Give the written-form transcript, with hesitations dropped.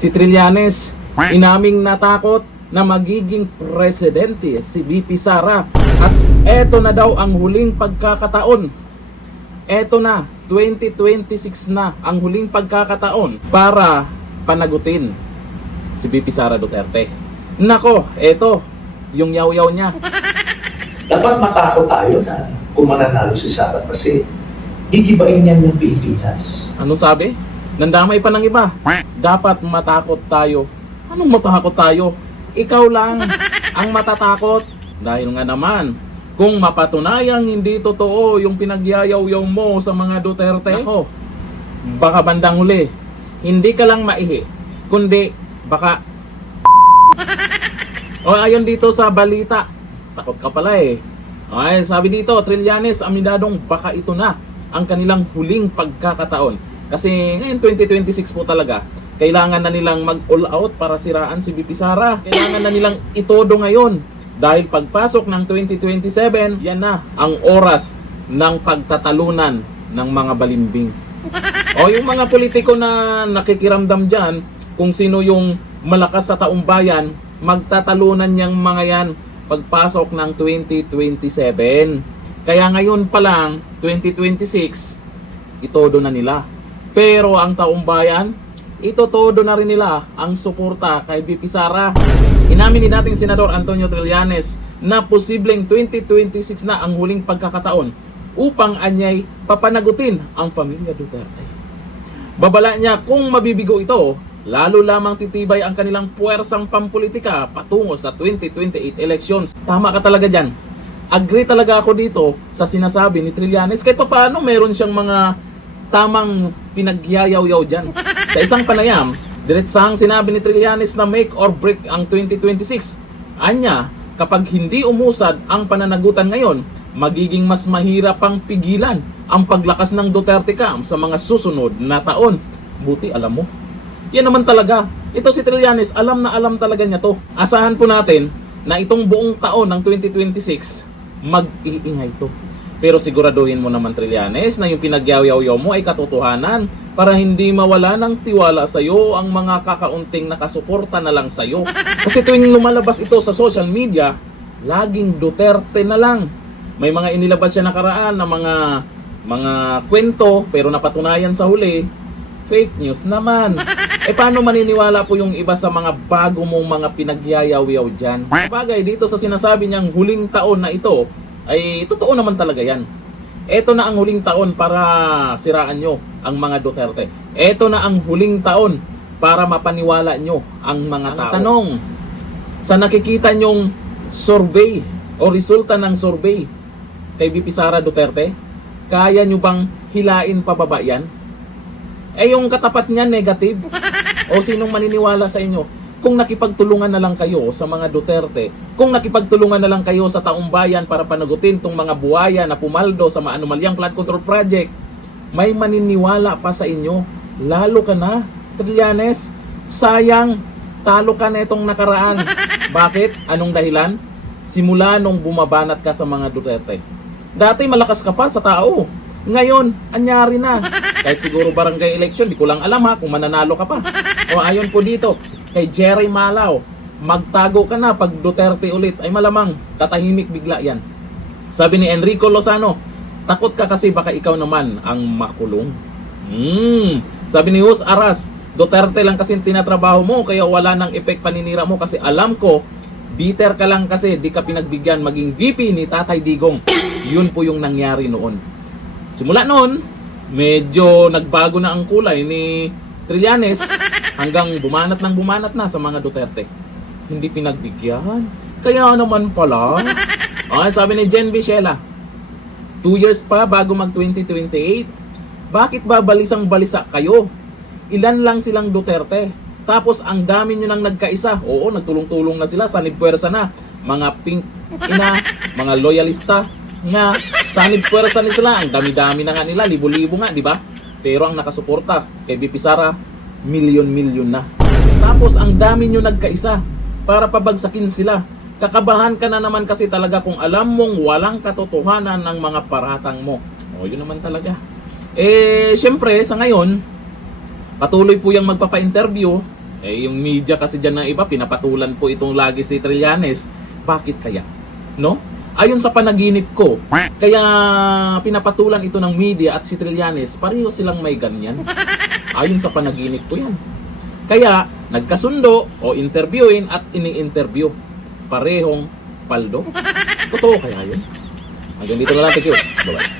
Si Trillanes, inaming natakot na magiging presidente si VP Sara. At eto na daw ang huling pagkakataon. Eto na, 2026 na ang huling pagkakataon para panagutin si VP Sara Duterte. Nako, eto, yung yaw-yaw niya. Dapat matakot tayo na kung mananalo si Sara kasi gigibain niyan ng Pilipinas. Ano sabi? Nandamay pa ng iba. Dapat matakot tayo. Anong matakot tayo? Ikaw lang ang matatakot. Dahil nga naman, kung mapatunayang hindi totoo yung pinagyayaw-yaw mo sa mga Duterte, ako, baka bandang huli, hindi ka lang maihi, kundi baka o ayon dito sa balita, takot ka pala eh. Ay, sabi dito, Trillanes, aminadong baka ito na ang kanilang huling pagkakataon. Kasi ngayon 2026 po talaga, kailangan na nilang mag-all out para siraan si VP Sara. Kailangan na nilang itodo ngayon. Dahil pagpasok ng 2027, yan na ang oras ng pagtatalunan ng mga balimbing. O yung mga politiko na nakikiramdam dyan, kung sino yung malakas sa taong bayan, magtatalunan niyang mga yan pagpasok ng 2027. Kaya ngayon pa lang, 2026, itodo na nila. Pero ang taong bayan, itotodo na rin nila ang suporta kay VP Sara. Inamin ni dating Senador Antonio Trillanes na posibleng 2026 na ang huling pagkakataon upang anyay papanagutin ang pamilya Duterte. Babala niya kung mabibigo ito, lalo lamang titibay ang kanilang puwersang pampolitika patungo sa 2028 elections. Tama ka talaga dyan. Agree talaga ako dito sa sinasabi ni Trillanes. Kahit pa paano meron siyang mga tamang pinagyayaw-yaw dyan. Sa isang panayam, diretsahang sinabi ni Trillanes na make or break ang 2026. Anya, kapag hindi umusad ang pananagutan ngayon, magiging mas mahirap pang pigilan ang paglakas ng Duterte Camp sa mga susunod na taon. Buti alam mo. Yan naman talaga. Ito si Trillanes, alam na alam talaga niya to. Asahan po natin na itong buong taon ng 2026, mag-iingay to. Pero siguraduhin mo naman Trillanes na yung pinagyaw-yaw mo ay katotohanan para hindi mawala ng tiwala sa iyo ang mga kakaunting nakasuporta na lang sa iyo. Kasi tuwing lumalabas ito sa social media, laging Duterte na lang. May mga inilabas siya nakaraan na mga kwento pero napatunayan sa huli, fake news naman. E paano maniniwala po yung iba sa mga bago mong mga pinagyayaw-yaw dyan? Bagay dito sa sinasabi niyang huling taon na ito, ay totoo naman talaga yan. Ito na ang huling taon para siraan nyo ang mga Duterte. Ito na ang huling taon para mapaniwala nyo ang mga tao. Tanong, sa nakikita nyong survey o resulta ng survey kay VP Sara Duterte, kaya nyo bang hilain pababa yan? Eh yung katapat niya negative? O sinong maniniwala sa inyo? Kung nakipagtulungan na lang kayo sa mga Duterte, kung nakipagtulungan na lang kayo sa taong bayan para panagutin tong mga buhaya na pumaldo sa maanumalyang flood control project, may maniniwala pa sa inyo. Lalo ka na, Trillanes. Sayang, talo ka na itong nakaraan. Bakit? Anong dahilan? Simula nung bumabanat ka sa mga Duterte. Dati malakas ka pa sa tao. Ngayon, anyari na. Kahit siguro barangay election, di ko lang alam ha kung mananalo ka pa. O ayon po dito, kay Jerry Malao, magtago ka na pag Duterte ulit, ay malamang tatahimik bigla yan. Sabi ni Enrico Lozano, takot ka kasi baka ikaw naman ang makulong. Sabi ni Hus Aras, Duterte lang kasi tinatrabaho mo kaya wala nang effect paninira mo kasi alam ko, bitter ka lang kasi di ka pinagbigyan maging VP ni Tatay Digong. Yun po yung nangyari noon. Simula noon, medyo nagbago na ang kulay ni Trillanes hanggang bumanat na sa mga Duterte. Hindi pinagbigyan. Kaya naman pala. Okay, sabi ni Jen Bichela, 2 years pa bago mag 2028. Bakit ba balisang-balisa kayo? Ilan lang silang Duterte. Tapos ang dami nyo nang nagkaisa. Oo, nagtulong-tulong na sila. Sanib puwersa na. Mga pink ina, mga loyalista nga. Sanib puwersa na sila. Ang dami-dami na nga nila. Libo-libo nga, di ba? Pero ang nakasuporta kay VP Sara, milyon-milyon na. Tapos ang dami nyo nagkaisa para pabagsakin sila. Kakabahan ka na naman kasi talaga kung alam mong walang katotohanan ng mga paratang mo. O yun naman talaga. Siyempre sa ngayon, patuloy po yung magpapa-interview Eh, yung media kasi dyan na iba, pinapatulan po itong lagi si Trillanes. Bakit kaya? No? Ayon sa panaginip ko, kaya pinapatulan ito ng media at si Trillanes, pareho silang may ganyan. Ayon sa panaginip ko yan. Kaya, nagkasundo o interviewin at ini-interview. Parehong paldo. Totoo kaya yun? Hanggang dito na lang. Thank you. Bye-bye.